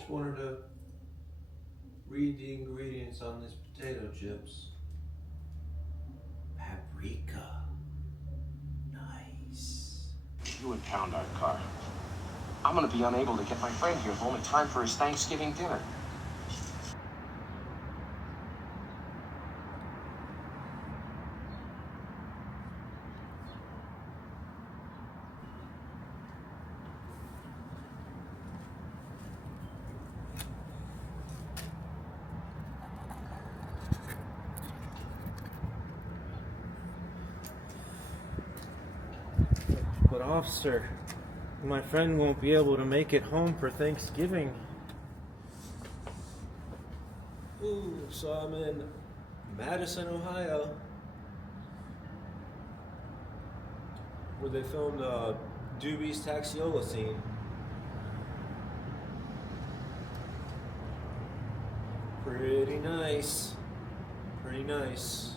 just wanted to read the ingredients on these potato chips. Paprika. Nice. You impound our car. I'm gonna be unable to get my friend here home in time for his Thanksgiving dinner. But officer, my friend won't be able to make it home for Thanksgiving. Ooh, so I'm in Madison, Ohio, where they filmed Doobie's Taxiola scene. Pretty nice. Pretty nice.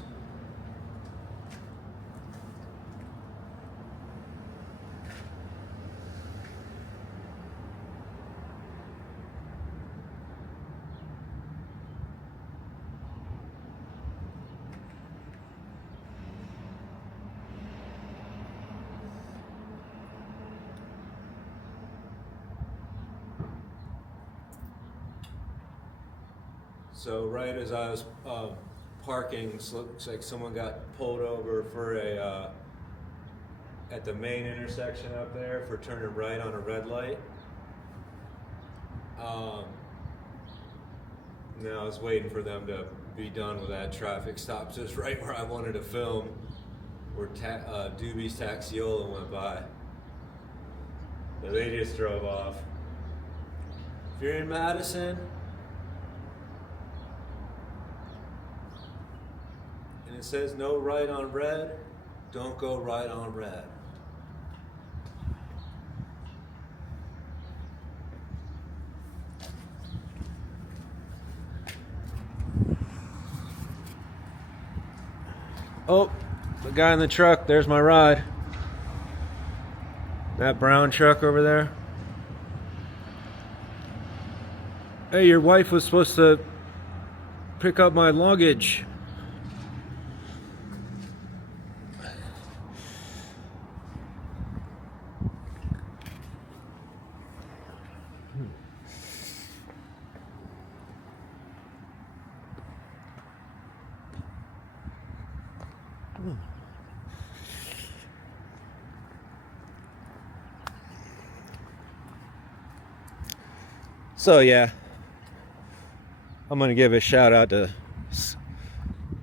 So right as I was parking, it looks like someone got pulled over for at the main intersection up there for turning right on a red light. Now I was waiting for them to be done with that traffic stop, just right where I wanted to film, where Doobie's Taxiola went by. So they just drove off. If you're in Madison, and it says no right on red, don't go right on red. Oh, the guy in the truck, there's my ride. That brown truck over there. Hey, your wife was supposed to pick up my luggage. So yeah, I'm gonna give a shout out to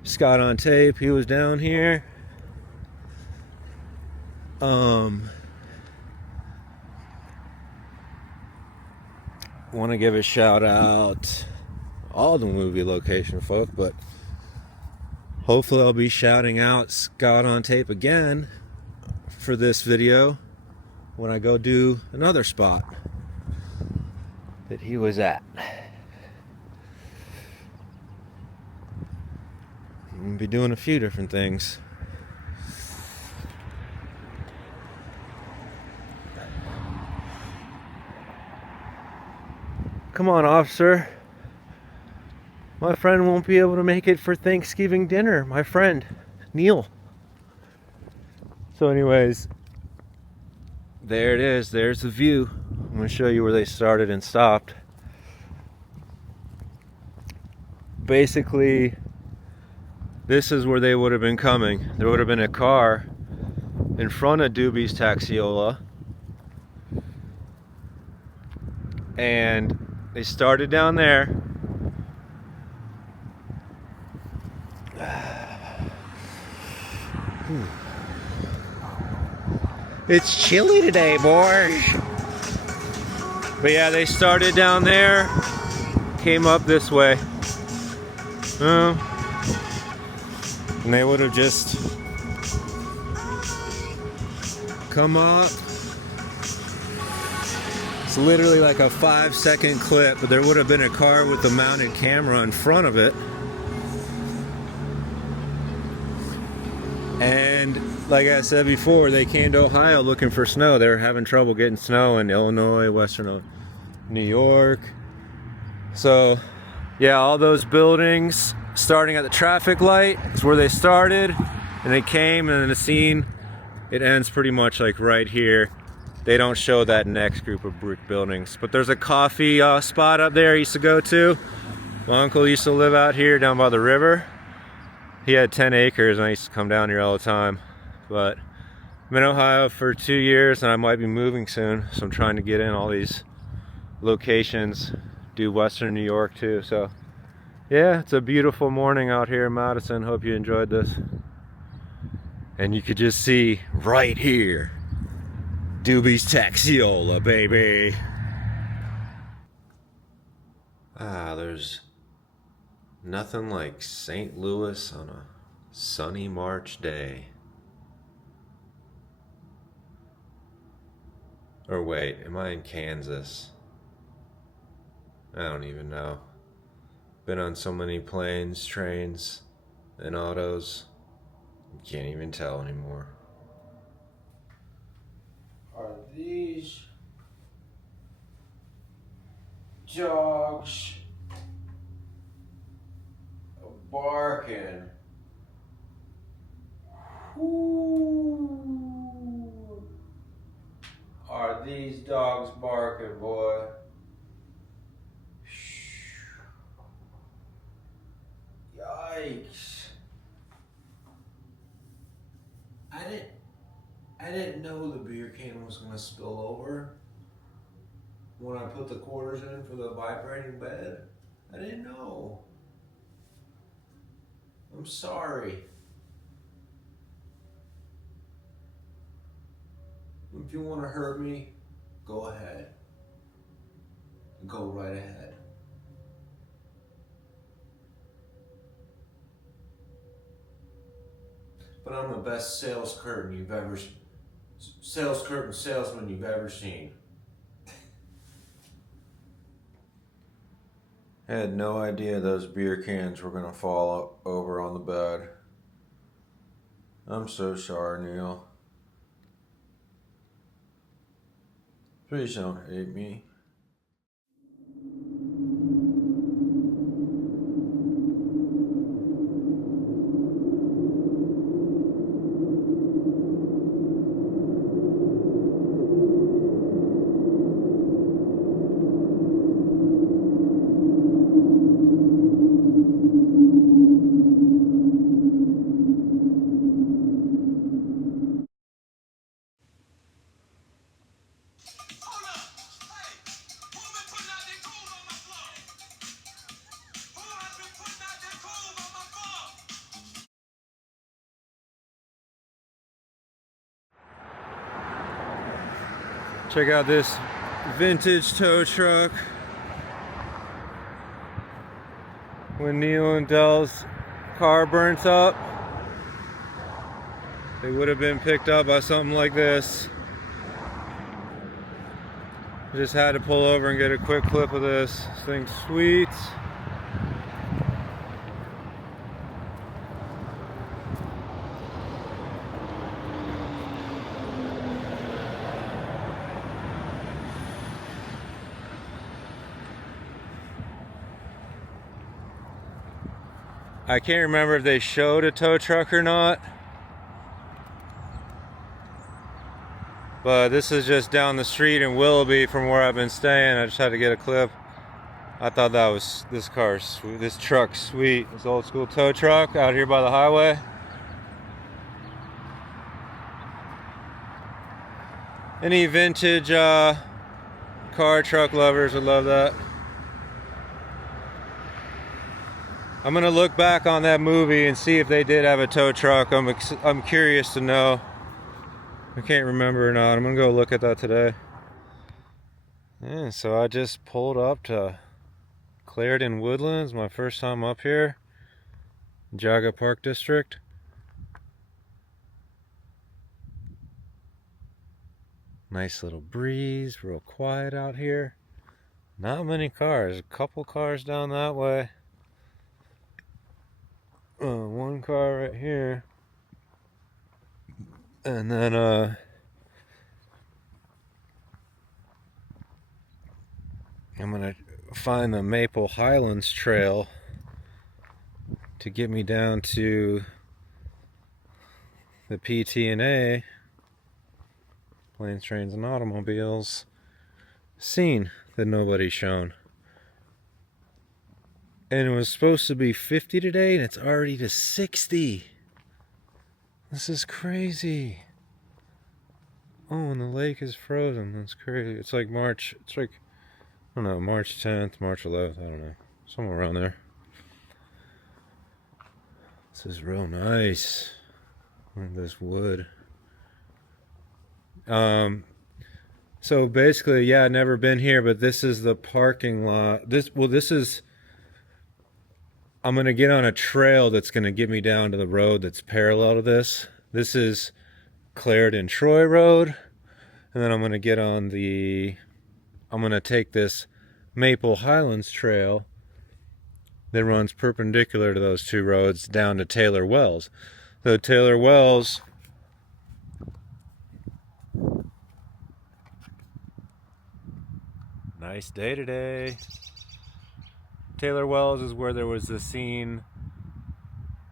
Scott on Tape. He was down here. Want to give a shout out all the movie location folk, but hopefully I'll be shouting out Scott on Tape again for this video when I go do another spot that he was at. I'm gonna be doing a few different things. Come on, officer. My friend won't be able to make it for Thanksgiving dinner. My friend, Neil. So anyways, there it is. There's the view. I'm going to show you where they started and stopped. Basically, this is where they would have been coming. There would have been a car in front of Doobie's Taxiola. And they started down there. It's chilly today, boys. But yeah, they started down there, came up this way. And they would have just come up. It's literally like a 5-second clip, but there would have been a car with a mounted camera in front of it. And like I said before, they came to Ohio looking for snow. They were having trouble getting snow in Illinois, Western New York, So yeah, all those buildings starting at the traffic light is where they started, and they came, and then the scene, it ends pretty much like right here. They don't show that next group of brick buildings, but there's a coffee spot up there I used to go to. My uncle used to live out here down by the river. He had 10 acres and I used to come down here all the time. But I'm in Ohio for 2 years and I might be moving soon, so I'm trying to get in all these locations, do Western New York too. So yeah, it's a beautiful morning out here in Madison. Hope you enjoyed this. And you could just see right here, Doobie's Taxiola, baby. There's nothing like St. Louis on a sunny March day. Or wait, am I in Kansas? I don't even know. Been on so many planes, trains, and autos. Can't even tell anymore. Are these dogs barking? Ooh. Are these dogs barking, boy? Yikes. I didn't know the beer can was gonna spill over when I put the quarters in for the vibrating bed. I didn't know. I'm sorry. If you want to hurt me, go ahead. Go right ahead. But I'm the best sales curtain salesman you've ever seen. I had no idea those beer cans were gonna fall over on the bed. I'm so sorry, Neil. Please don't hate me. Check out this vintage tow truck. When Neil and Dell's car burns up, they would have been picked up by something like this. Just had to pull over and get a quick clip of this. This thing's sweet. I can't remember if they showed a tow truck or not, but this is just down the street in Willoughby from where I've been staying. I just had to get a clip. I thought that was, this truck's sweet. This old school tow truck out here by the highway. Any vintage car truck lovers would love that. I'm gonna look back on that movie and see if they did have a tow truck. I'm curious to know. I can't remember or not. I'm gonna go look at that today. Yeah, so I just pulled up to Clarendon Woodlands, my first time up here, Jaga Park District. Nice little breeze, real quiet out here. Not many cars, a couple cars down that way. One car right here. And then find the Maple Highlands Trail to get me down to the PT&A, Planes, Trains, and Automobiles scene that nobody's shown. And it was supposed to be 50 today, and it's already to 60. This is crazy. Oh, and the lake is frozen. That's crazy. It's like March, it's like, I don't know, March 10th, March 11th, I don't know. Somewhere around there. This is real nice. Like this wood. So basically, yeah, I've never been here, but this is the parking lot. This is, I'm going to get on a trail that's going to get me down to the road that's parallel to this. This is Clarendon Troy Road. And then I'm going to get on I'm going to take this Maple Highlands Trail that runs perpendicular to those two roads down to Taylor Wells. So Taylor Wells, nice day today. Taylor Wells is where there was the scene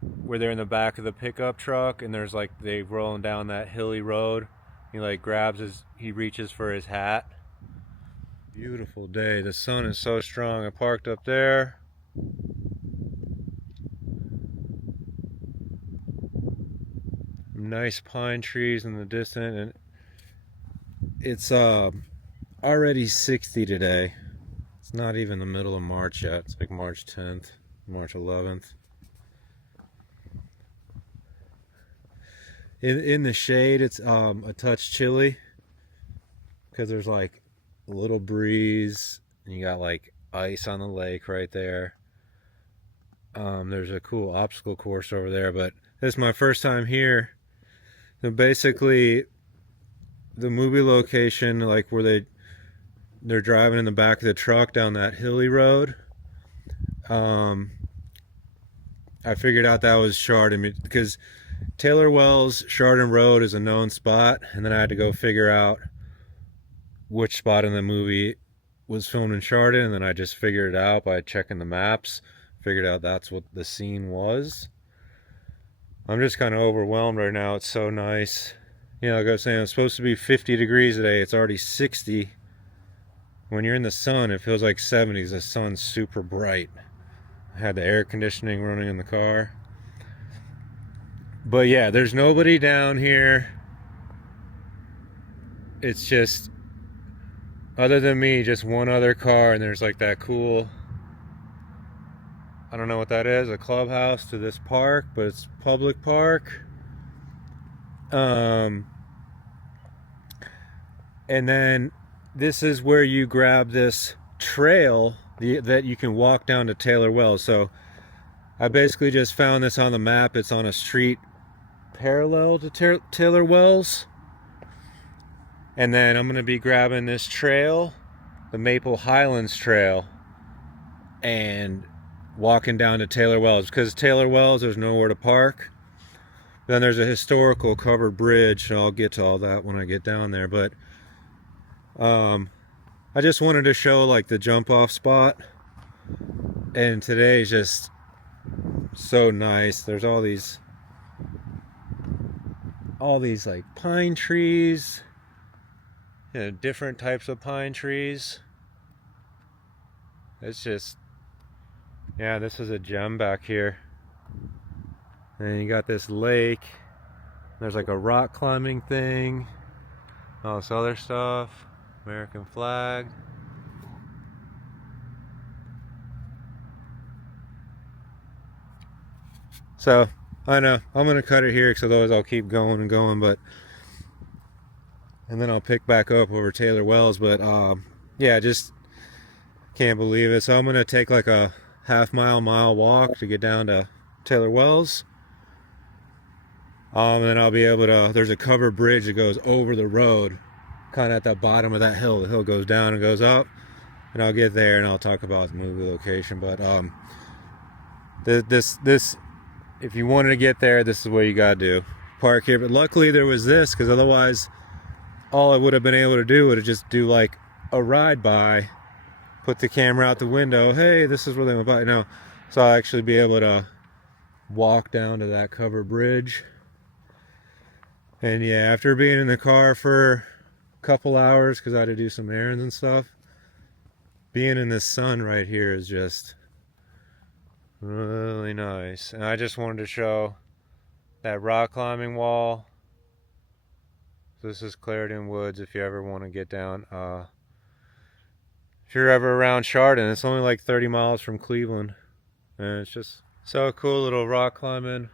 where they're in the back of the pickup truck and there's like, they rolling down that hilly road. He like he reaches for his hat. Beautiful day. The sun is so strong. I parked up there. Nice pine trees in the distance, and it's already 60 today. It's not even the middle of March yet. It's like March 10th, March 11th. In the shade, it's a touch chilly because there's like a little breeze, and you got like ice on the lake right there. There's a cool obstacle course over there, but this is my first time here. So basically, the movie location, like where they're driving in the back of the truck down that hilly road. I figured out that was Chardon because Taylor Wells Chardon Road is a known spot, and then I had to go figure out which spot in the movie was filmed in Chardon, and then I just figured it out by checking the maps. Figured out that's what the scene was. I'm just kind of overwhelmed right now. It's so nice. You know, like I was saying, it's supposed to be 50 degrees today. It's already 60. When you're in the sun, it feels like 70s. The sun's super bright. I had the air conditioning running in the car. But yeah, there's nobody down here. It's just, other than me, just one other car, and there's like that cool, I don't know what that is, a clubhouse to this park, but it's a public park. And then this is where you grab this trail that you can walk down to Taylor Wells. So I basically just found this on the map. It's on a street parallel to Taylor Wells. And then I'm going to be grabbing this trail, the Maple Highlands Trail, and walking down to Taylor Wells, because Taylor Wells there's nowhere to park. Then there's a historical covered bridge, and I'll get to all that when I get down there. But I just wanted to show like the jump off spot, and today's just so nice. There's all these like pine trees, you know, different types of pine trees. It's just, yeah, this is a gem back here. And you got this lake. There's like a rock climbing thing. All this other stuff. American flag. So, I know, I'm going to cut it here because otherwise I'll keep going and going, and then I'll pick back up over Taylor Wells. But yeah, just can't believe it. So I'm going to take like a mile walk to get down to Taylor Wells. And then I'll be able to, there's a covered bridge that goes over the road, kind of at the bottom of that hill. The hill goes down and goes up, and I'll get there and I'll talk about the movie location. But this, if you wanted to get there, this is what you gotta do. Park here. But luckily there was this, because otherwise all I would have been able to do would have just do like a ride by, put the camera out the window. Hey, this is where they went by. No, so I'll actually be able to walk down to that covered bridge. And yeah, after being in the car for a couple hours because I had to do some errands and stuff, being in the sun right here is just really nice. And I just wanted to show that rock climbing wall. This is Clarendon Woods if you ever want to get down. If you're ever around Chardon, it's only like 30 miles from Cleveland. And it's just so cool, little rock climbing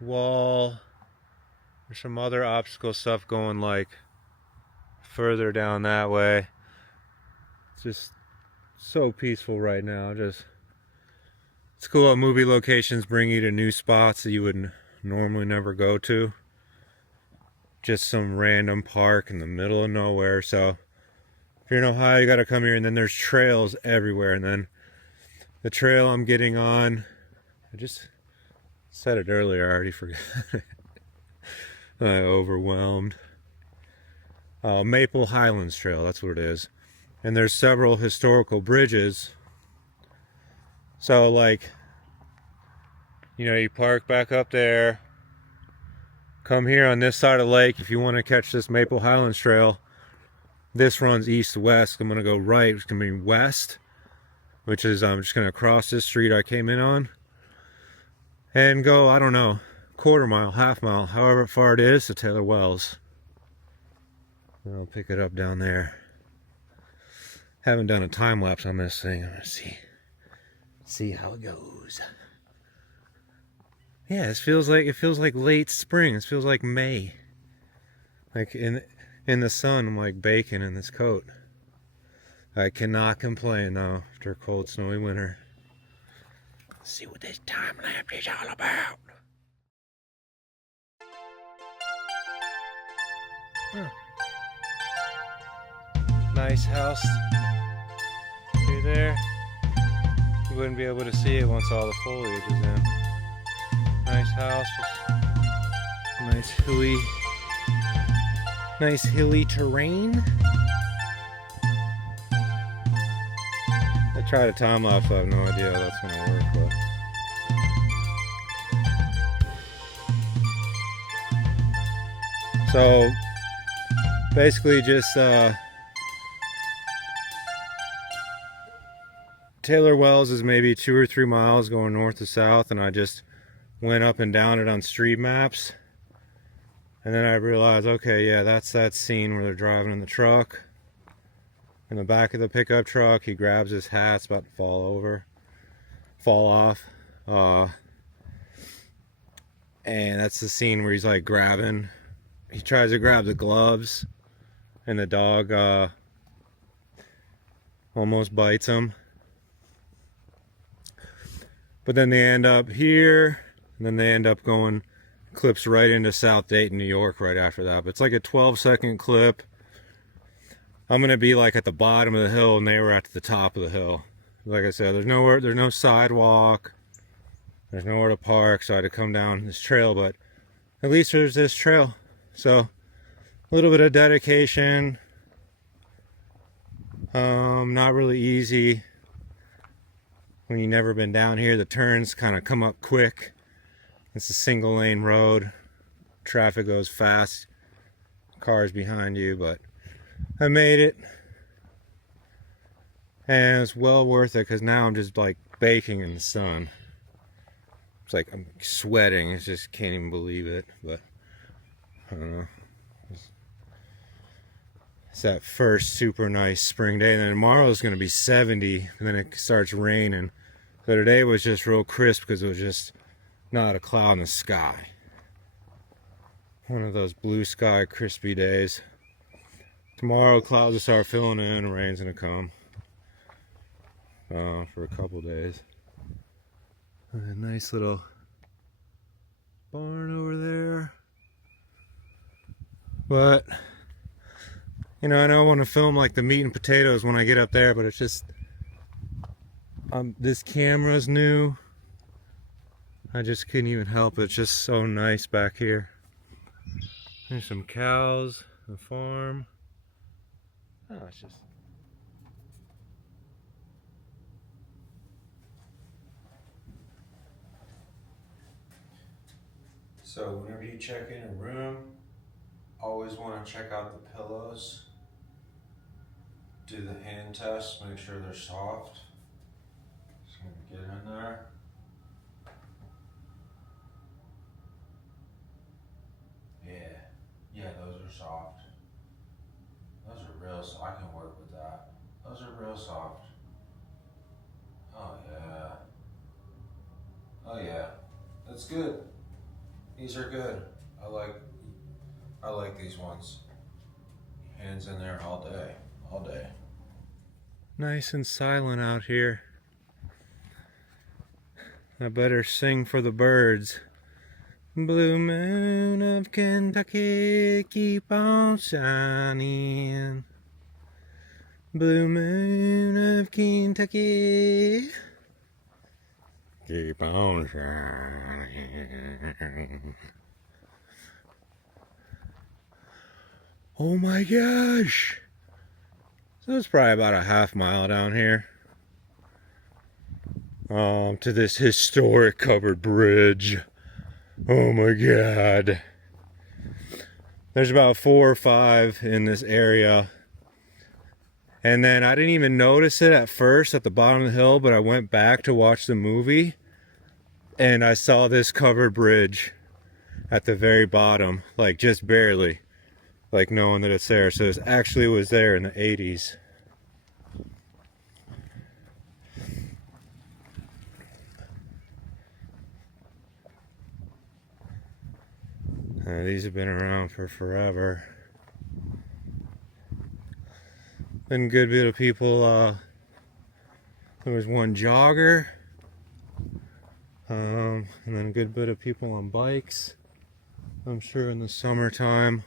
wall. There's some other obstacle stuff going like further down that way. It's just so peaceful right now. Just, it's cool how movie locations bring you to new spots that you would normally never go to. Just some random park in the middle of nowhere. So if you're in Ohio, you gotta come here, and then there's trails everywhere. And then the trail I'm getting on, I just said it earlier, I already forgot. I overwhelmed. Maple Highlands Trail, that's what it is. And there's several historical bridges. So like, you know, you park back up there, come here on this side of the lake if you want to catch this Maple Highlands Trail. This runs east-west. I'm going to go right, it's going to be west, which is I'm just going to cross this street I came in on and go, I don't know, quarter mile, half mile, however far it is to Taylor Wells. And I'll pick it up down there. Haven't done a time lapse on this thing. I'm going to see how it goes. Yeah, it feels like late spring. It feels like May. Like in the sun, I'm like baking in this coat. I cannot complain though after a cold, snowy winter. Let's see what this time lapse is all about. Huh. Nice house. See there? You wouldn't be able to see it once all the foliage is in. Nice house, just nice hilly terrain. I tried a time lapse, I have no idea how that's gonna work, but so basically just Taylor Wells is maybe 2 or 3 miles going north to south, and I just went up and down it on street maps, and then I realized, okay, yeah, that's that scene where they're driving in the truck. In the back of the pickup truck, he grabs his hat, it's about to fall off. And that's the scene where he's like grabbing, he tries to grab the gloves, and the dog almost bites him. But then they end up here, and then they end up going, clips right into South Dayton, New York right after that. But it's like a 12-second clip. I'm gonna be like at the bottom of the hill, and they were at the top of the hill. Like I said, there's no sidewalk, there's nowhere to park, so I had to come down this trail, but at least there's this trail. So a little bit of dedication. Not really easy when you've never been down here. The turns kind of come up quick. It's a single lane road. Traffic goes fast. Cars behind you, but I made it. And it's well worth it because now I'm just like baking in the sun. It's like I'm sweating. I just can't even believe it. But I don't know. It's that first super nice spring day. And then tomorrow is going to be 70. And then it starts raining. So today was just real crisp because it was just not a cloud in the sky. One of those blue sky crispy days. Tomorrow clouds will start filling in and rain's gonna come for a couple days. A nice little barn over there. But you know, I know I want to film like the meat and potatoes when I get up there, but it's just this camera's new. I just couldn't even help it. It's just so nice back here. There's some cows, a farm. Oh, it's just So whenever you check in a room, always want to check out the pillows. Do the hand test, make sure they're soft. Just gonna get in there. Yeah, those are soft. Those are real soft. I can work with that. Those are real soft. Oh yeah. Oh yeah. That's good. These are good. I like these ones. Hands in there all day. All day. Nice and silent out here. I better sing for the birds. Blue moon of Kentucky, keep on shining. Blue moon of Kentucky, keep on shining. Oh my gosh! So it's probably about a half mile down here. To this historic covered bridge. Oh my god. There's about 4 or 5 in this area. And then I didn't even notice it at first at the bottom of the hill, but I went back to watch the movie and I saw this covered bridge at the very bottom, like just barely, like knowing that it's there. So it actually was there in the 80s. These have been around for forever. Been a good bit of people. There was one jogger, and then a good bit of people on bikes. I'm sure in the summertime.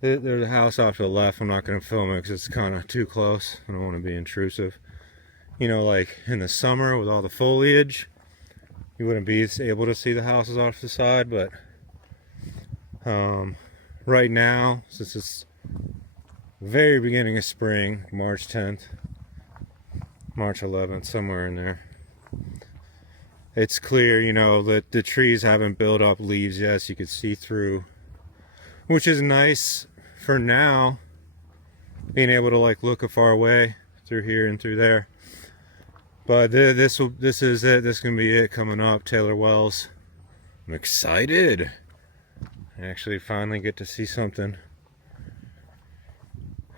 There's a house off to the left. I'm not going to film it because it's kind of too close. I don't want to be intrusive. You know, like in the summer with all the foliage, you wouldn't be able to see the houses off the side, but right now, since it's very beginning of spring, March 10th, March 11th, somewhere in there, it's clear, you know, that the trees haven't built up leaves yet, so you could see through, which is nice for now, being able to like look a far away through here and through there. But this is it. This is gonna be it coming up. Taylor Wells. I'm excited. I actually finally get to see something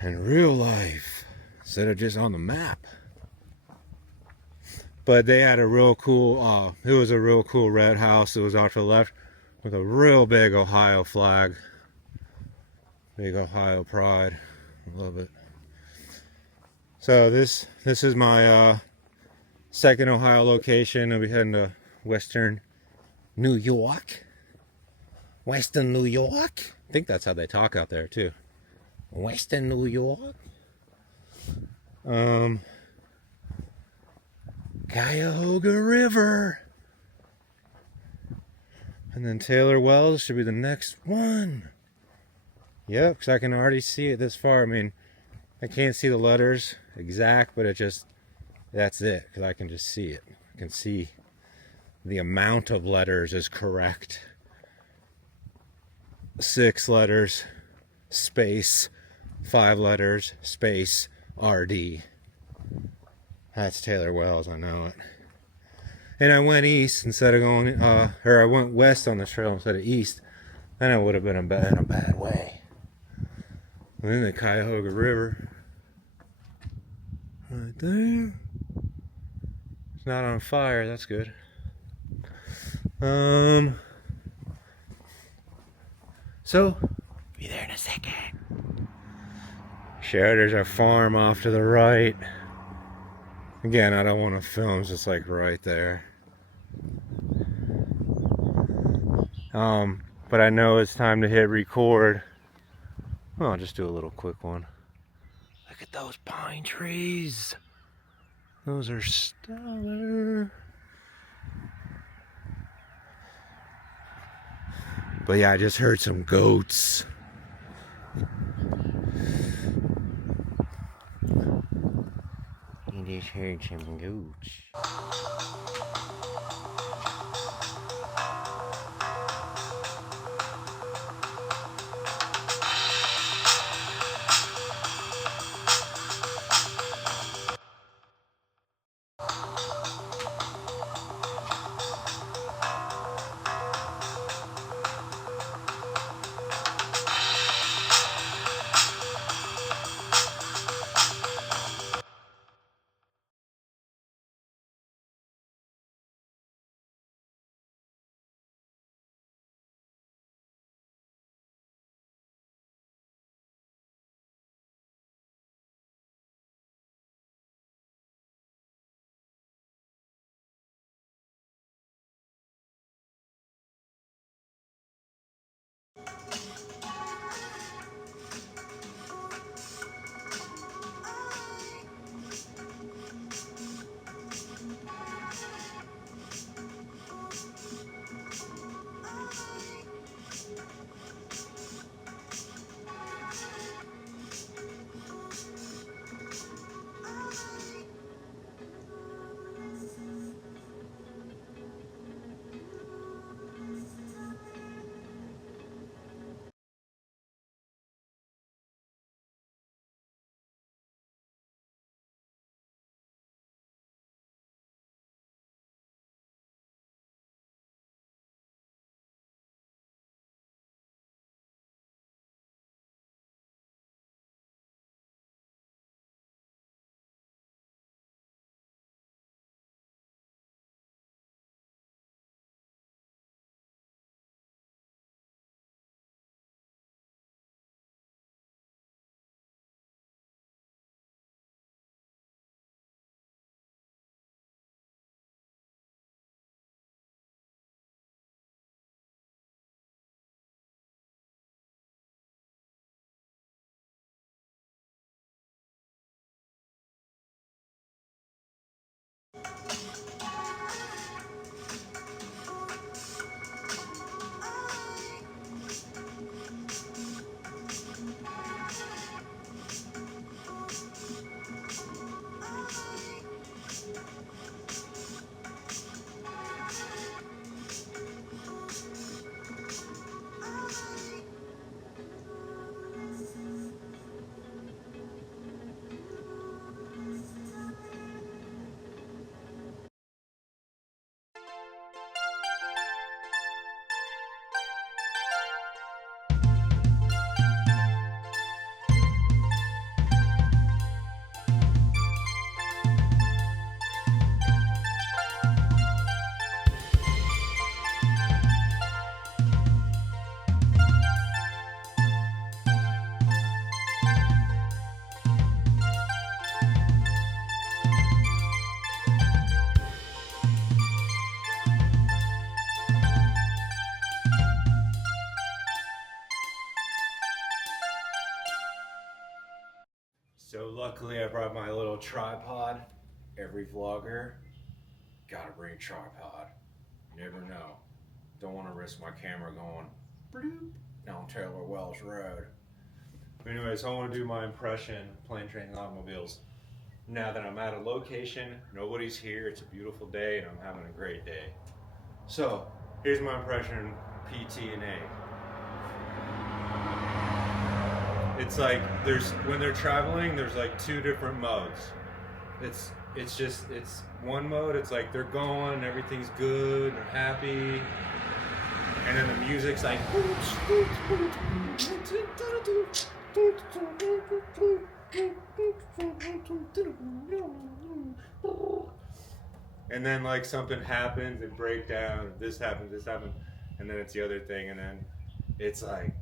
in real life instead of just on the map. But they had a real cool. It was a real cool red house that was off to the left with a real big Ohio flag. Big Ohio pride. I love it. So this is my second Ohio location. I'll be heading to Western New York. Western New York? I think that's how they talk out there too. Western New York. Cuyahoga River. And then Taylor Wells should be the next one. Yep, because I can already see it this far. I mean, I can't see the letters exact, but it just, that's it, because I can just see it. I can see the amount of letters is correct. 6 letters, space, 5 letters, space, RD. That's Taylor Wells, I know it. And I went east instead of going, or I went west on the trail instead of east. Then I would have been in a bad way. And then the Cuyahoga River. Right there. It's not on fire, that's good. So, be there in a second. There's our farm off to the right. Again, I don't want to film, it's just like right there. But I know it's time to hit record. Well, I'll just do a little quick one. Look at those pine trees. Those are stellar. But yeah, I just heard some goats. You just heard some goats. Luckily, I brought my little tripod. Every vlogger, gotta bring a tripod. You never know. Don't want to risk my camera going bloop down Taylor Wells Road. Anyways, I want to do my impression plane, trains, and automobiles. Now that I'm at a location, nobody's here, it's a beautiful day, and I'm having a great day. So, here's my impression PT&A. It's like, when they're traveling, there's like two different modes. It's one mode, it's like they're going, everything's good, they're happy, and then the music's like, and then like something happens, they break down, this happens, and then it's the other thing, and then it's like,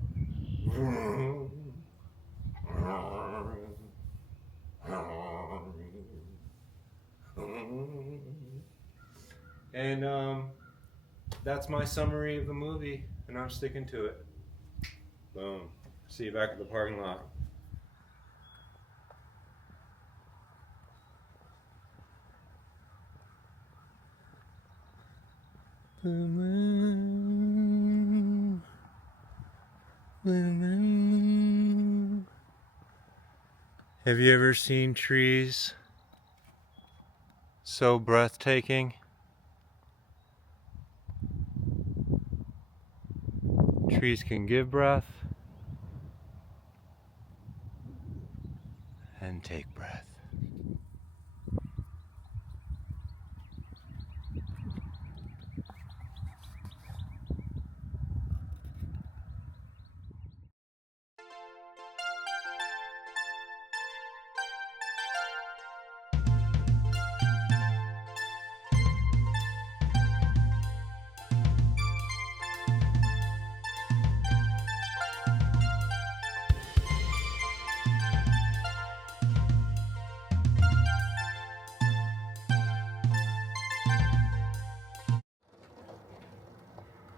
and that's my summary of the movie, and I'm sticking to it. Boom. See you back at the parking lot. Have you ever seen trees so breathtaking? Trees can give breath and take breath.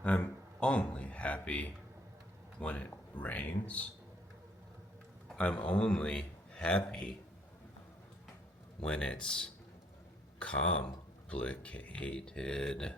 I'm only happy when it rains. I'm only happy when it's complicated.